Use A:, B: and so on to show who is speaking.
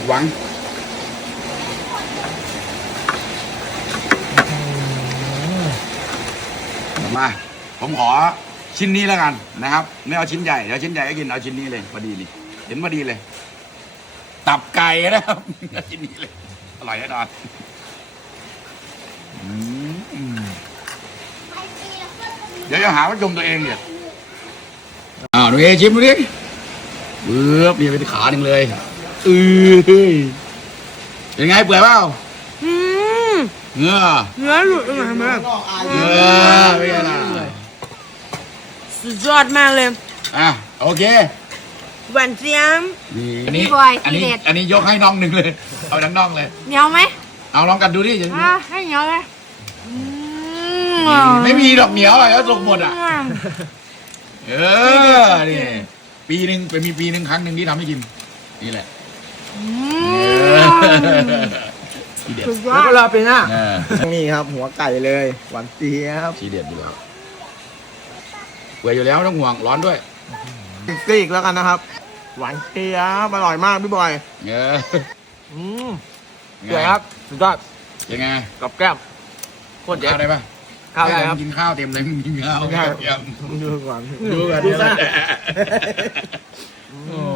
A: หวังมาผมขอชิ้นนี้แล้วกันนะครับไม่เอาชิ้นใหญ่เดี๋ยวชิ้นใหญ่ก็กินเอาชิ้นนี้เลยพอดีนี่เห็นพอดีเลย ตับไก่นะครับเอาชิ้นนี้เลยอร่อยแน่นอนเดี๋ยวจะหาว่าชมตัวเองเนี่ยดูเอชิมดูดิเบื้อบนี่เป็นขาหนึ่งเลยเป็นไงเปื่อยเปล่าเนื้อ
B: หลุดออกมาทำไม
A: เนื้อเป็นไงล่ะ
B: สุดยอดมากเลย
A: โอเค
B: หวานเจี๊ยบ
A: อันนี้ยกให้น้องหนึ่งเลยเอาทั้งน้องเลย
B: เหนียวไหม
A: เอาลองกันดูดิ
B: ให้เหนียวเลย
A: ไม่มีดอกเหนียวอะไรก็สุกหมดนี่ปีหนึ่งเป็นมีปีหนึ่งครั้งหนึ่งที่ทำให้กินนี่แหละทีเด็ด
B: แล้วก็รอเป็นอ่ะ
C: นี่ครับหัวไก่เลยหวานเจี๊ยบ
A: ทีเด็ดอยู่แล้วเปื่อยอยู่แล้วต้องห่วงร้อนด้วย
C: ซีกแล้วกันนะครับหวานเจี๊ยบอร่อยมากพี่บอย
A: เปื่อยครับ
C: สุดยอด
A: ยังไง
C: กับแก้มโคตรเจ๋ง
A: ได้ปะ
C: ข้าวได้ครับ
A: กินข้าวเต็มเลยกินข้าว
C: ดูก่อน
A: ดูก่อน